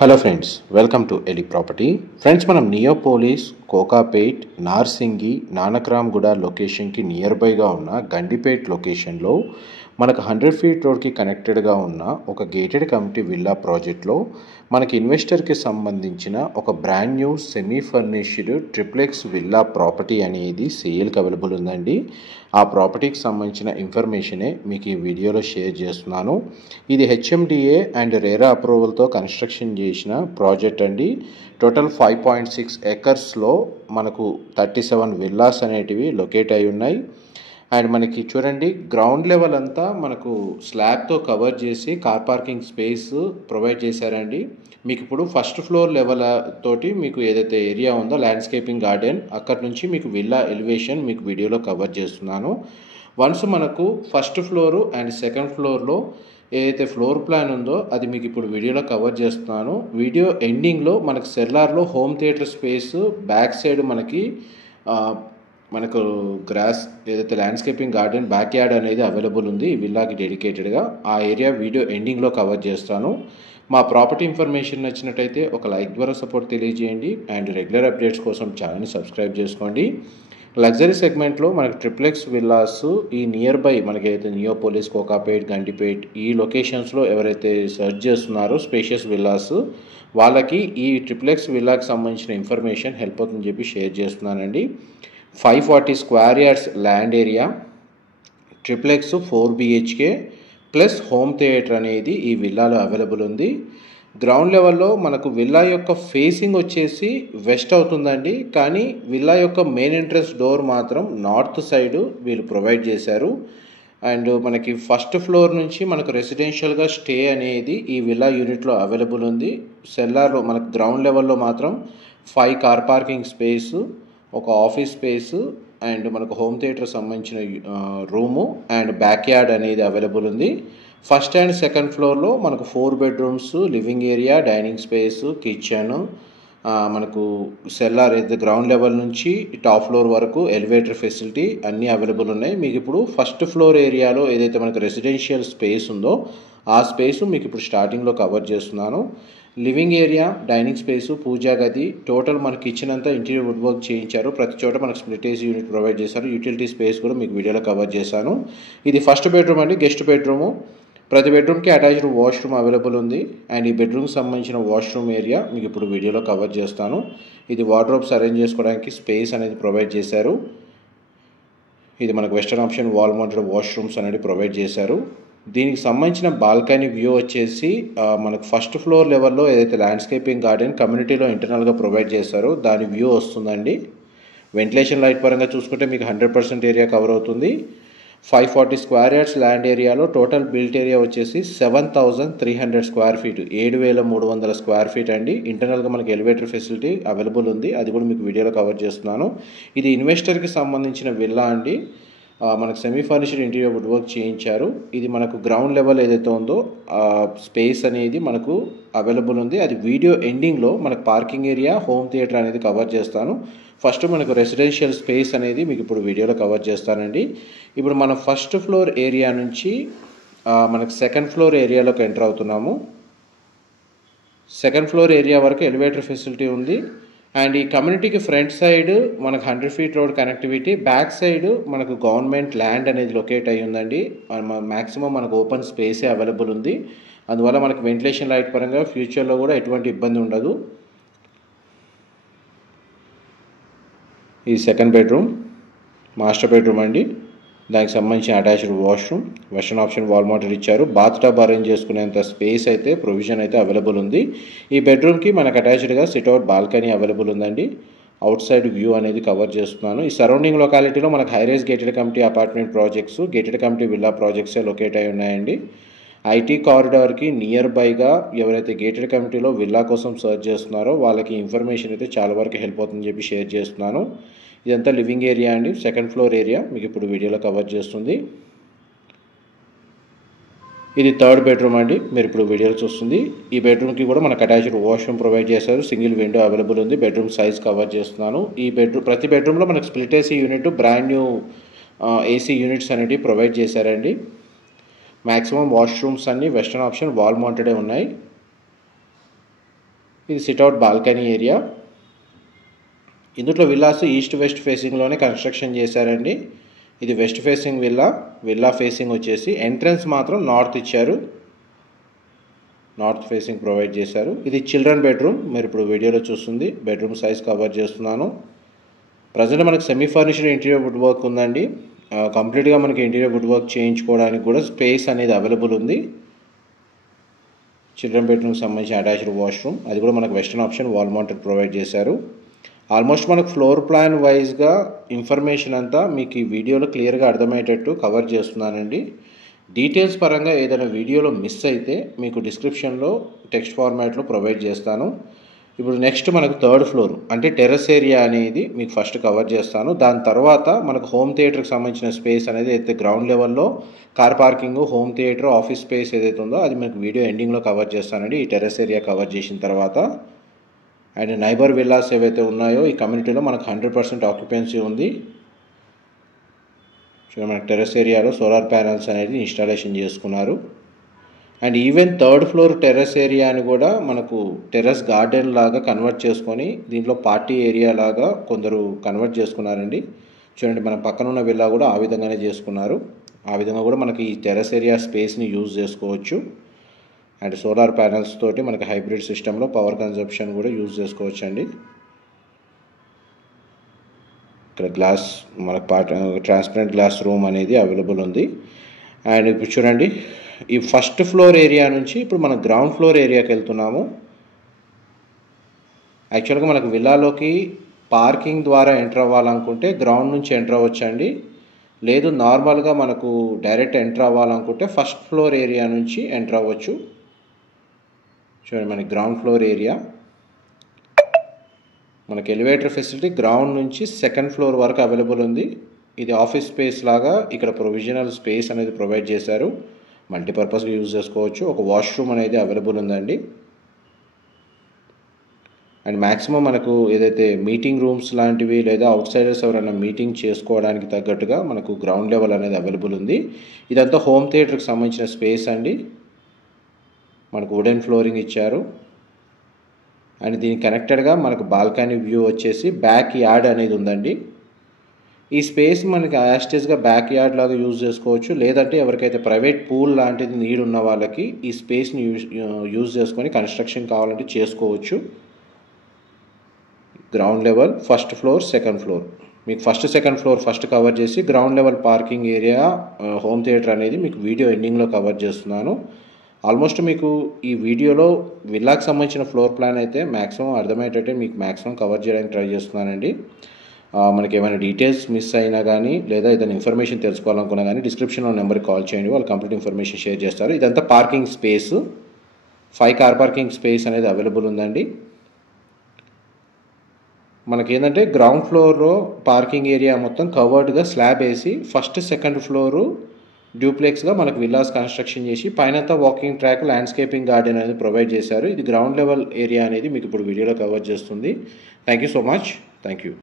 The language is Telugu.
Hello friends, welcome to Eli property. Friends, మనం నియోపోలిస్, కోకాపేట్, నార్సింగి, నానక్రామ్గూడ లొకేషన్కి నియర్ బైగా ఉన్న గండిపేట్ లొకేషన్లో మనకు 100 ఫీట్ రోడ్కి కనెక్టెడ్గా ఉన్న ఒక గేటెడ్ కమ్యూనిటీ విల్లా ప్రాజెక్ట్లో మనకి ఇన్వెస్టర్కి సంబంధించిన ఒక brand new semi furnished triplex villa property అనేది సేల్కి అవైలబుల్ ఉందండి. ఆ ప్రాపర్టీకి సంబంధించిన ఇన్ఫర్మేషనే మీకు ఈ వీడియోలో షేర్ చేస్తున్నాను. ఇది హెచ్ఎండిఏ అండ్ రేరా అప్రూవల్తో కన్స్ట్రక్షన్ చేసిన ప్రాజెక్ట్ అండి. టోటల్ 5.6 ఎకర్స్లో మనకు 37 విల్లాస్ అనేటివి లొకేట్ అయి ఉన్నాయి. అండ్ మనకి చూడండి, గ్రౌండ్ లెవెల్ అంతా మనకు స్లాబ్తో కవర్ చేసి కార్ పార్కింగ్ స్పేస్ ప్రొవైడ్ చేశారండి. మీకు ఇప్పుడు ఫస్ట్ ఫ్లోర్ లెవెల్ తోటి మీకు ఏదైతే ఏరియా ఉందో ల్యాండ్స్కేపింగ్ గార్డెన్, అక్కడ నుంచి మీకు విల్లా ఎలివేషన్ మీకు వీడియోలో కవర్ చేస్తున్నాను. వన్స్ మనకు ఫస్ట్ ఫ్లోరు అండ్ సెకండ్ ఫ్లోర్లో ఏదైతే ఫ్లోర్ ప్లాన్ ఉందో అది మీకు ఇప్పుడు వీడియోలో కవర్ చేస్తున్నాను. వీడియో ఎండింగ్లో మనకు సెల్లార్లో home theatre space back side మనకు గ్రాస్ ఏదైతే ల్యాండ్స్కేపింగ్ గార్డెన్ బ్యాక్ యార్డ్ అనేది అవైలబుల్ ఉంది ఈ విల్లాకి డెడికేటెడ్గా. ఆ ఏరియా వీడియో ఎండింగ్లో కవర్ చేస్తాను. మా ప్రాపర్టీ ఇన్ఫర్మేషన్ నచ్చినట్టయితే ఒక లైక్ ద్వారా సపోర్ట్ తెలియజేయండి అండ్ రెగ్యులర్ అప్డేట్స్ కోసం ఛానల్ని సబ్స్క్రైబ్ చేసుకోండి. లగ్జరీ సెగ్మెంట్లో మనకి ట్రిప్లెక్స్ విల్లాస్ ఈ నియర్ బై మనకి అయితే నియోపోలిస్, కోకాపేట్, గండిపేట్ ఈ లొకేషన్స్లో ఎవరైతే సర్చ్ చేస్తున్నారో స్పేషియస్ విల్లాస్, వాళ్ళకి ఈ ట్రిప్లెక్స్ విల్లాకి సంబంధించిన ఇన్ఫర్మేషన్ హెల్ప్ అవుతుందని చెప్పి షేర్ చేస్తున్నానండి. 540 square yards land area, triplex 4 BHK plus home theatre అనేది ఈ విల్లాలో అవైలబుల్ ఉంది. గ్రౌండ్ లెవెల్లో మనకు విల్లా యొక్క ఫేసింగ్ వచ్చేసి వెస్ట్ అవుతుందండి, కానీ విల్లా యొక్క మెయిన్ ఎంట్రన్స్ డోర్ మాత్రం నార్త్ సైడ్ వీళ్ళు ప్రొవైడ్ చేశారు. అండ్ మనకి ఫస్ట్ ఫ్లోర్ నుంచి మనకు రెసిడెన్షియల్గా స్టే అనేది ఈ విల్లా యూనిట్లో అవైలబుల్ ఉంది. సెల్లార్లో మనకు గ్రౌండ్ లెవెల్లో మాత్రం 5 కార్ పార్కింగ్ స్పేసు, ఒక ఆఫీస్ స్పేస్ అండ్ మనకు హోమ్ థియేటర్ సంబంధించిన రూము అండ్ బ్యాక్ యార్డ్ అనేది అవైలబుల్ ఉంది. ఫస్ట్ అండ్ సెకండ్ ఫ్లోర్లో మనకు 4 bedrooms, living area, dining space, kitchen, మనకు సెల్లార్ అయితే గ్రౌండ్ లెవెల్ నుంచి టాప్ ఫ్లోర్ వరకు ఎలివేటర్ ఫెసిలిటీ అన్నీ అవైలబుల్ ఉన్నాయి. మీకు ఇప్పుడు ఫస్ట్ ఫ్లోర్ ఏరియాలో ఏదైతే మనకు రెసిడెన్షియల్ స్పేస్ ఉందో ఆ స్పేస్ మీకు ఇప్పుడు స్టార్టింగ్లో కవర్ చేస్తున్నాను. లివింగ్ ఏరియా, డైనింగ్ స్పేసు, పూజా గది, టోటల్ మన కిచెన్ అంతా ఇంటీరియర్ వుడ్ వర్క్ చేయించారు. ప్రతి చోట మనకు స్ప్లిట్ ఏసీ యూనిట్ ప్రొవైడ్ చేశారు. యూటిలిటీ స్పేస్ కూడా మీకు వీడియోలో కవర్ చేశాను. ఇది ఫస్ట్ బెడ్రూమ్ అండి, గెస్ట్ బెడ్రూము. ప్రతి బెడ్రూమ్కి అటాచ్డ్ వాష్రూమ్ అవైలబుల్ ఉంది. అండ్ ఈ బెడ్రూమ్కి సంబంధించిన వాష్రూమ్ ఏరియా మీకు ఇప్పుడు వీడియోలో కవర్ చేస్తాను. ఇది వార్డ్రోబ్స్ అరేంజ్ చేసుకోవడానికి స్పేస్ అనేది ప్రొవైడ్ చేశారు. ఇది మనకు western option wall mounted washrooms అనేది ప్రొవైడ్ చేశారు. దీనికి సంబంధించిన బాల్కనీ వ్యూ వచ్చేసి మనకు ఫస్ట్ ఫ్లోర్ లెవెల్లో ఏదైతే ల్యాండ్స్కేపింగ్ గార్డెన్ కమ్యూనిటీలో ఇంటర్నల్గా ప్రొవైడ్ చేశారో దాని వ్యూ వస్తుందండి. వెంటిలేషన్ లైట్ పరంగా చూసుకుంటే మీకు 100% ఏరియా కవర్ అవుతుంది. 540 స్క్వేర్ యార్డ్స్ ల్యాండ్ ఏరియాలో టోటల్ బిల్ట్ ఏరియా వచ్చేసి 7,300 స్క్వేర్ ఫీట్, 7,300 స్క్వేర్ ఫీట్ అండి. ఇంటర్నల్గా మనకి ఎలివేటర్ ఫెసిలిటీ అవైలబుల్ ఉంది, అది కూడా మీకు వీడియోలో కవర్ చేస్తున్నాను. ఇది ఇన్వెస్టర్కి సంబంధించిన విల్లా అండి. మనకు semi furnished interior wood work చేయించారు. ఇది మనకు గ్రౌండ్ లెవెల్ ఏదైతే ఉందో స్పేస్ అనేది మనకు అవైలబుల్ ఉంది. అది వీడియో ఎండింగ్లో మనకు పార్కింగ్ ఏరియా, హోమ్ థియేటర్ అనేది కవర్ చేస్తాను. ఫస్ట్ మనకు రెసిడెన్షియల్ స్పేస్ అనేది మీకు ఇప్పుడు వీడియోలో కవర్ చేస్తానండి. ఇప్పుడు మనం ఫస్ట్ ఫ్లోర్ ఏరియా నుంచి మనకు సెకండ్ ఫ్లోర్ ఏరియాలోకి ఎంటర్ అవుతున్నాము. సెకండ్ ఫ్లోర్ ఏరియా వరకు ఎలివేటర్ ఫెసిలిటీ ఉంది. అండ్ ఈ కమ్యూనిటీకి ఫ్రంట్ సైడ్ మనకు 100 feet road connectivity, back side మనకు గవర్నమెంట్ ల్యాండ్ అనేది లొకేట్ అయ్యి ఉందండి. మ్యాక్సిమం మనకు ఓపెన్ స్పేసే అవైలబుల్ ఉంది. అందువల్ల మనకు వెంటిలేషన్ లైట్ పరంగా ఫ్యూచర్లో కూడా ఎటువంటి ఇబ్బంది ఉండదు. ఈ సెకండ్ బెడ్రూమ్, మాస్టర్ బెడ్రూమ్ అండి. దానికి సంబంధించిన attached washroom, western option wall mounted ఇచ్చారు. బాత్ టబ్ అరేంజ్ చేసుకునేంత స్పేస్ అయితే ప్రొవిజన్ అయితే అవైలబుల్ ఉంది. ఈ బెడ్రూమ్కి మనకు అటాచ్డ్గా సిట్అవుట్ బాల్కనీ అవైలబుల్ ఉందండి. అవుట్ సైడ్ వ్యూ అనేది కవర్ చేస్తున్నాను. ఈ సరౌండింగ్ లొకాలిటీలో మనకు high rise gated community apartment projects, gated community villa ప్రాజెక్ట్సే లొకేట్ అయి ఉన్నాయండి. ఐటీ కారిడార్కి నియర్ బైగా ఎవరైతే గేటెడ్ కమ్యూనిటీలో విల్లా కోసం సర్చ్ చేస్తున్నారో వాళ్ళకి ఇన్ఫర్మేషన్ అయితే చాలా వరకు హెల్ప్ అవుతుందని చెప్పి షేర్ చేస్తున్నాను. ఇదంతా లివింగ్ ఏరియా అండి. సెకండ్ ఫ్లోర్ ఏరియా మీకు ఇప్పుడు వీడియోలో కవర్ చేస్తుంది. ఇది థర్డ్ బెడ్రూమ్ అండి, మీరు ఇప్పుడు వీడియోలో చూస్తుంది. ఈ బెడ్రూమ్కి కూడా మనకు అటాచ్డ్ వాష్రూమ్ ప్రొవైడ్ చేశారు. సింగిల్ విండో అవైలబుల్ ఉంది. బెడ్రూమ్ సైజ్ కవర్ చేస్తున్నాను. ఈ ప్రతి బెడ్రూమ్లో మనకు split AC unit, brand new AC units అనేవి ప్రొవైడ్ చేశారండి. మ్యాక్సిమం వాష్రూమ్స్ అన్నీ వెస్టర్న్ ఆప్షన్ వాల్ మౌంటెడే ఉన్నాయి. ఇది సిట్అవుట్ బాల్కనీ ఏరియా. ఇందులో విల్లాస్ ఈస్ట్ వెస్ట్ ఫేసింగ్లోనే కన్స్ట్రక్షన్ చేశారండి. ఇది వెస్ట్ ఫేసింగ్ విల్లా ఫేసింగ్ వచ్చేసి ఎంట్రన్స్ మాత్రం నార్త్ ఇచ్చారు, నార్త్ ఫేసింగ్ ప్రొవైడ్ చేశారు. ఇది చిల్డ్రన్ బెడ్రూమ్, మీరు ఇప్పుడు వీడియోలో చూస్తుంది బెడ్రూమ్ సైజ్ కవర్ చేస్తున్నాను. ప్రజెంట్ మనకు semi furnished interior wood work ఉందండి. కంప్లీట్గా మనకి ఇంటీరియర్ వుడ్ వర్క్ చేయించుకోవడానికి కూడా స్పేస్ అనేది అవైలబుల్ ఉంది. చిల్డ్రన్ బెడ్రూమ్కి సంబంధించిన అటాచ్డ్ వాష్రూమ్, అది కూడా మనకు western option wall mounted provide చేశారు. ఆల్మోస్ట్ మనకు ఫ్లోర్ ప్లాన్ వైజ్గా ఇన్ఫర్మేషన్ అంతా మీకు ఈ వీడియోలో క్లియర్గా అర్థమయ్యేటట్టు కవర్ చేస్తున్నానండి. డీటెయిల్స్ పరంగా ఏదైనా వీడియోలో మిస్ అయితే మీకు డిస్క్రిప్షన్లో టెక్స్ట్ ఫార్మాట్లో ప్రొవైడ్ చేస్తాను. ఇప్పుడు నెక్స్ట్ మనకు థర్డ్ ఫ్లోర్ అంటే టెర్రస్ ఏరియా అనేది మీకు ఫస్ట్ కవర్ చేస్తాను. దాని తర్వాత మనకు హోమ్ థియేటర్కి సంబంధించిన స్పేస్ అనేది అయితే గ్రౌండ్ లెవెల్లో car parking, home theatre, office space ఏదైతే ఉందో అది మీకు వీడియో ఎండింగ్లో కవర్ చేస్తానండి. ఈ టెర్రస్ ఏరియా కవర్ చేసిన తర్వాత అండ్ నైబర్ విల్లాస్ ఏవైతే ఉన్నాయో ఈ కమ్యూనిటీలో మనకు 100% ఆక్యుపెన్సీ ఉంది. సో మనకు టెర్రస్ ఏరియాలో సోలార్ ప్యానల్స్ అనేది ఇన్స్టాలేషన్ చేసుకున్నారు. And even third floor terrace ఏరియాని కూడా మనకు టెర్రస్ గార్డెన్ లాగా కన్వర్ట్ చేసుకొని దీంట్లో పార్టీ ఏరియా లాగా కొందరు కన్వర్ట్ చేసుకున్నారండి. చూడండి మన పక్కన ఉన్న విల్లా కూడా ఆ విధంగానే చేసుకున్నారు. ఆ విధంగా కూడా మనకి ఈ టెర్రస్ ఏరియా స్పేస్ని యూజ్ చేసుకోవచ్చు. అండ్ సోలార్ ప్యానల్స్ తోటి మనకి హైబ్రిడ్ సిస్టంలో పవర్ కన్జంప్షన్ కూడా యూజ్ చేసుకోవచ్చు అండి. ఇక్కడ గ్లాస్ మనకు ట్రాన్స్పరెంట్ గ్లాస్ రూమ్ అనేది అవైలబుల్ ఉంది. అండ్ ఇప్పుడు చూడండి ఈ ఫస్ట్ ఫ్లోర్ ఏరియా నుంచి ఇప్పుడు మనం గ్రౌండ్ ఫ్లోర్ ఏరియాకి వెళ్తున్నాము. యాక్చువల్గా మనకు విల్లాలోకి పార్కింగ్ ద్వారా ఎంటర్ అవ్వాలనుకుంటే గ్రౌండ్ నుంచి ఎంటర్ అవ్వచ్చండి. లేదు నార్మల్గా మనకు డైరెక్ట్ ఎంటర్ అవ్వాలనుకుంటే ఫస్ట్ ఫ్లోర్ ఏరియా నుంచి ఎంటర్ అవ్వచ్చు. చూడండి మనకి గ్రౌండ్ ఫ్లోర్ ఏరియా, మనకి ఎలివేటర్ ఫెసిలిటీ గ్రౌండ్ నుంచి సెకండ్ ఫ్లోర్ వరకు అవైలబుల్ ఉంది. ఇది ఆఫీస్ స్పేస్ లాగా ఇక్కడ ప్రొవిజనల్ స్పేస్ అనేది ప్రొవైడ్ చేశారు. మల్టీపర్పస్గా యూజ్ చేసుకోవచ్చు. ఒక వాష్రూమ్ అనేది అవైలబుల్ ఉందండి. అండ్ మ్యాక్సిమం మనకు ఏదైతే మీటింగ్ రూమ్స్ లాంటివి లేదా అవుట్ సైడర్స్ ఎవరైనా మీటింగ్ చేసుకోవడానికి తగ్గట్టుగా మనకు గ్రౌండ్ లెవెల్ అనేది అవైలబుల్ ఉంది. ఇదంతా హోమ్ థియేటర్కి సంబంధించిన స్పేస్ అండి. మనకు వుడెన్ ఫ్లోరింగ్ ఇచ్చారు. అండ్ దీనికి కనెక్టెడ్గా మనకు బాల్కనీ వ్యూ వచ్చేసి బ్యాక్ యార్డ్ అనేది ఉందండి. ఈ స్పేస్ మనకి యాస్టేజ్గా బ్యాక్ యార్డ్ లాగా యూజ్ చేసుకోవచ్చు. లేదంటే ఎవరికైతే ప్రైవేట్ పూల్ లాంటిది నీడ్ ఉన్న వాళ్ళకి ఈ స్పేస్ని యూజ్ చేసుకొని కన్స్ట్రక్షన్ కావాలంటే చేసుకోవచ్చు. Ground level, first floor, second floor, మీకు first second floor first cover చేసి ground level parking area, home theatre అనేది మీకు వీడియో ఎండింగ్లో కవర్ చేస్తున్నాను. ఆల్మోస్ట్ మీకు ఈ వీడియోలో విల్లాకి సంబంధించిన ఫ్లోర్ ప్లాన్ అయితే మ్యాక్సిమం అర్థమయ్యేటట్టే మీకు మ్యాక్సిమం కవర్ చేయడానికి ట్రై చేస్తున్నానండి. మనకి ఏమైనా డీటెయిల్స్ మిస్ అయినా కానీ లేదా ఏదైనా ఇన్ఫర్మేషన్ తెలుసుకోవాలనుకున్నా కానీ డిస్క్రిప్షన్లో నెంబర్కి కాల్ చేయండి, వాళ్ళు కంప్లీట్ ఇన్ఫర్మేషన్ షేర్ చేస్తారు. ఇదంతా parking space, 5 car parking space అనేది అవైలబుల్ ఉందండి. మనకేంటంటే గ్రౌండ్ ఫ్లోర్లో పార్కింగ్ ఏరియా మొత్తం కవర్డ్గా స్లాబ్ వేసి ఫస్ట్ సెకండ్ ఫ్లోరు డ్యూప్లెక్స్గా మనకు విల్లాస్ కన్స్ట్రక్షన్ చేసి పైనంతా వాకింగ్ ట్రాక్, ల్యాండ్స్కేపింగ్ గార్డెన్ అనేది ప్రొవైడ్ చేశారు. ఇది గ్రౌండ్ లెవెల్ ఏరియా అనేది మీకు ఇప్పుడు వీడియోలో కవర్ చేస్తుంది. Thank you so much. Thank you.